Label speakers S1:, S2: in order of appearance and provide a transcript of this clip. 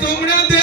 S1: তোমরা